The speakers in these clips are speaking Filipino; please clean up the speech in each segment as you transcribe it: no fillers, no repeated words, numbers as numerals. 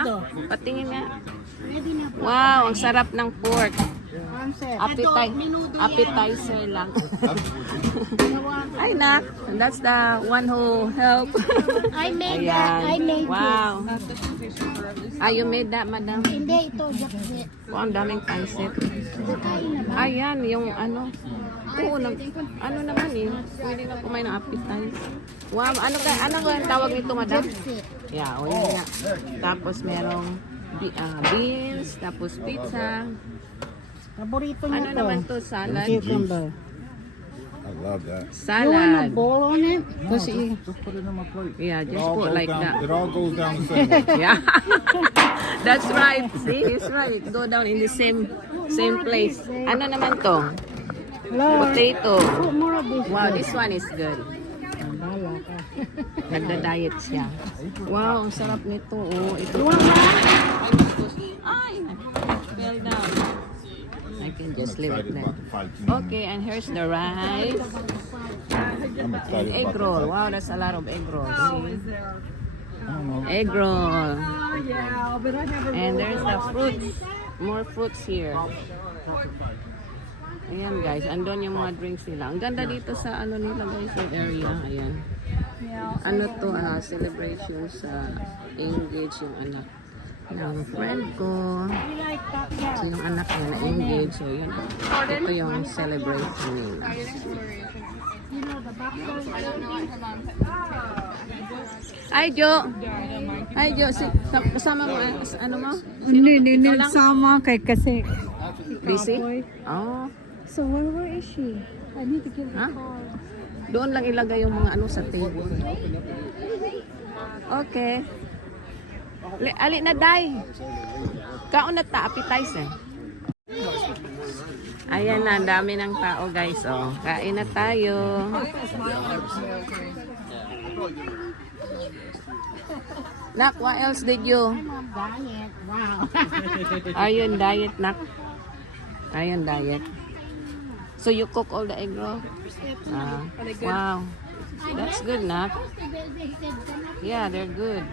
Menudo. Patingin nga. Ready na po. Wow, ang sarap ng pork. Concept. Appetizer lang. Ay, nak. That's the one who helped. I made that. I made Wow. You made that, madam? Hindi, ito. Japse. Wow, ang daming pancit. Kain na ba? Ayan, yung ano. Oo, ano naman eh. Pwede na kumain ng appetizer. Wow, ano ba ang tawag nito, madam? Japse. Yeah, o yun nga. Tapos merong beans, tapos pizza. Paborito niya Ano to. naman to? Salad? Cucumber. I love that. You want a Salad. bowl on it? Kasi Just put it in my plate. Yeah, just It all put goes like down, that. It all goes down the same way. Yeah. That's right. See, he's right. Go down in the same place. Ano naman to? Lord, Potato. put more of this. Wow, this one is good. Bala ka. Nagda-diet siya. Wow, ang sarap nito. Oh, ito. You want that? Ay, fell down. I can just leave it Excited there. about the fight. Okay, and here's the rice. I'm excited Egg about roll. the fight. Wow, that's a lot of egg rolls. I don't know. Egg roll. And there's the fruits. More fruits here. Ayan guys, andun yung mga drinks nila. Ang ganda dito sa ano nila guys, yung area. Ayan. Ano to, celebration sa engage yung anak ng friend ko. So yung anak niya na-engage. So yun, ito yung celebration nila. Hi Jo! Hi Jo! Kasama mo, ano mo? Hindi sama kay kasi. Busy? Oh. So where is she? I need to give Ha? Doon lang ilagay yung mga ano sa table. Okay. Ali na day. Kaon na ta appetizer. Ayan na, ang dami ng tao guys. Oh, kain na tayo. Nak, what else did you? I'm on diet. Wow. Are you on diet, Nak? Are you on diet? So you cook all the egg roll? Wow. That's good, Nak. Yeah, they're good.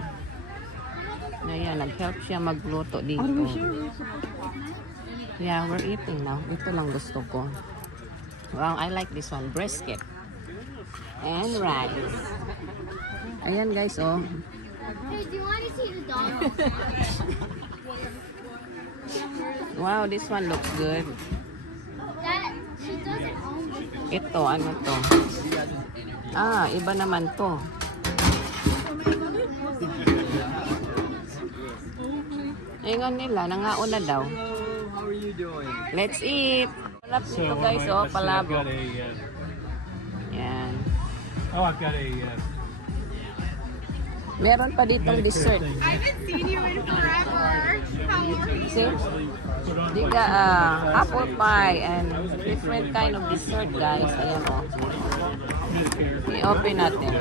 Ayan, nag-help siya magluto dito. Yeah, we're eating now. Ito lang gusto ko. Wow, I like this one. Brisket. And rice. Ayan guys, oh. Hey, do you want to see the dog? Wow, this one looks good. That she doesn't own this. Ito, ano to? Iba naman to. Ingon nila, nangauna daw. How are you doing? Let's eat. Palap nito guys, oh, palabok. Yan. Oh, I've got a. Meron pa ditong dessert. See? Diga, apple pie and different kind of dessert guys. Ayan oh. I-open natin.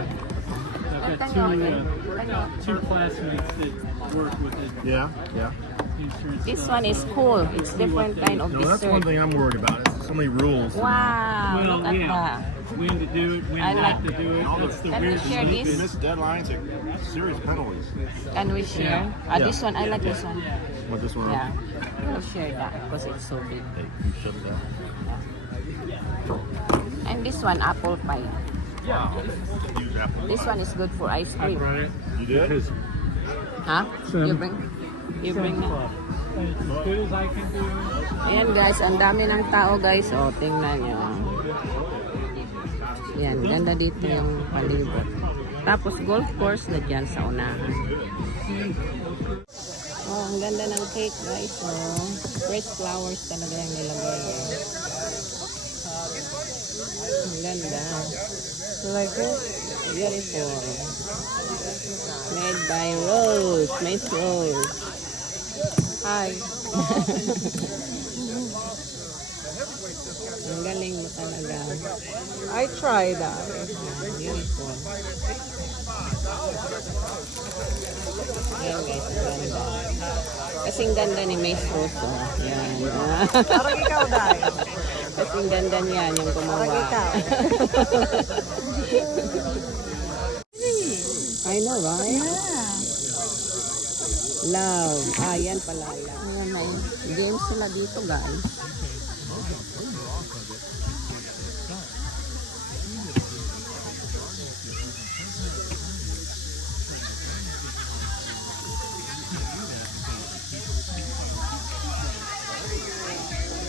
Two classmates that work with it. Yeah, yeah. This one is cool. It's different kind of No, that's one dessert. thing I'm worried about. It's so many rules. Wow, Well, look at yeah. that. When to do it, when I not like- to do it. That's the Can we weird share thing. this? Miss deadlines are serious penalties. Can we share? This one, I like this one. Want this one? Yeah, we'll share that because it's so big. Hey, you shut it down. And this one, apple pie. Use apple. This one is good for ice cream. You did? Huh? You bring? You bring na. As good as I can do. Ayan guys, ang dami ng tao guys. O, tingnan nyo. Yan, ganda dito yung palibot. Tapos golf course na dyan sa unahan. Oh, ang ganda ng cake guys. Oh, fresh flowers talaga yung nilagay. Ang ganda. Like it? Beautiful. Made by Rose. Miss Rose. Hi. Ang galing mo talaga. I try that. Beautiful. Ayan guys, ang ganda. Kasing ganda ni Miss Rose. Oh. Yan. Parang ikaw dahil. Kasing ganda niyan yung gumawa. Parang ikaw. I know, right? Yeah. Love. Ah, yan pala. Love. Ayan, may games sila dito, guys.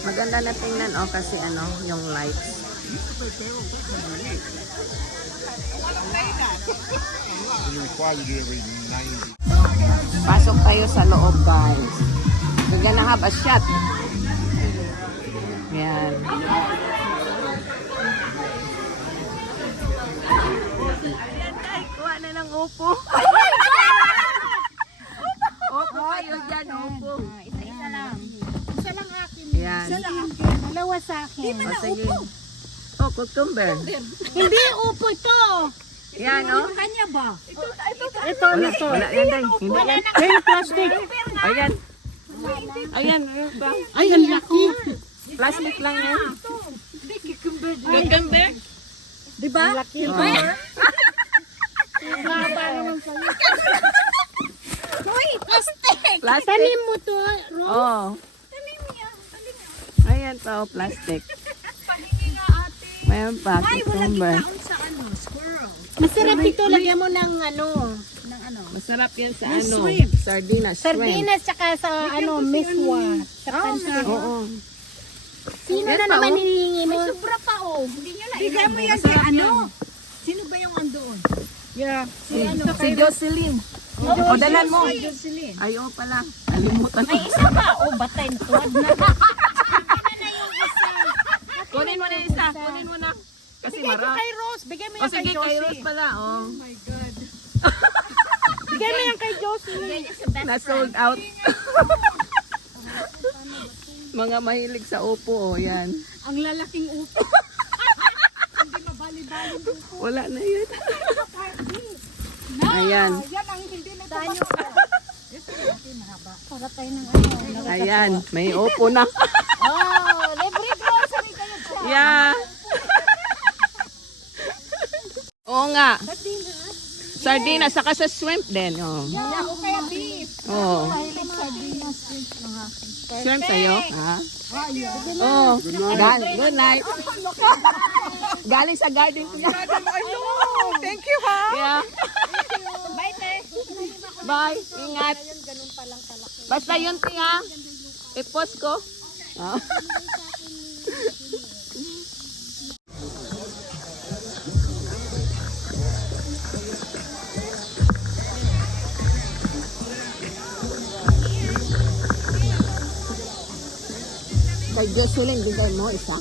Maganda na tingnan, oh, kasi ano, yung lights. You're required to do every 90. Pasok tayo sa loob, guys. We're gonna have a shot. Yan. Ayan, tay. Kuha na ng upo. Upo kayo dyan, upo. Isa-isa lang. Isa lang akin. Yan. Isa lang akin. Dalawa sa akin. Di O, sige. Oh, cucumber. Hindi upo ito. Yan, oh. Kanya ba? Ito Wala, wala yan, tay. Hindi yan. Yung plastic. Ayan. Ayan, ayan ba? Ay, ang laki. Plastic lang yan. Cucumber? Di ba? Ang laki. Oh. Uy, plastic. Plastic. Tanim mo to, Rose. Oh. Ayan pa, oh, plastic. Mayroon pa, cucumber. Sa ano, squirrel. Masarap ito. Lagyan mo ng ano. Masarap yan sa Yung ano, shrimp. sardinas, shrimp. Sardinas tsaka sa ano, miswa. Sa pansit. Oo. Sino Yan na pa, naman oh. hinihingi mo? May sobra pa oh. Hindi nyo na. Bigyan mo yan si ano. Sino ba yung andoon? Yeah. Si ano? Si Jocelyn. O, dalan mo. Si Jocelyn. Ayaw pala. Alimutan mo. May isa pa. Oh, batay. Tuwad na. Kunin mo na yung isa. Kunin mo na. Kasi Bigay ko marami. kay Rose. Bigay mo O yan kay sige, kay Rose Josie. pala. Oh. Bigay mo yan kay Josie. Na-sold out. Mga mahilig sa upo. Oh, yan. Ang lalaking upo. Hindi mabali-bali. Wala na yun. Ayan. Yan ang hindi na tayo. Para tayo ng ano. Ayan. May upo na. Oh, libre grocery kayo dyan. Yeah. Oo nga. Sardinas, saka sa shrimp din. Oh. Wala ko kaya beef. Oh. Mahilig sardinas. Shrimp sa'yo? Ha? Oh. Good night. Galing sa garden ko yan. Thank you ha. Yeah. Bye te. Bye. Ingat. Basta yun, tinga. I-post ko. Oh. Kay Jocelyn, bigay mo isa.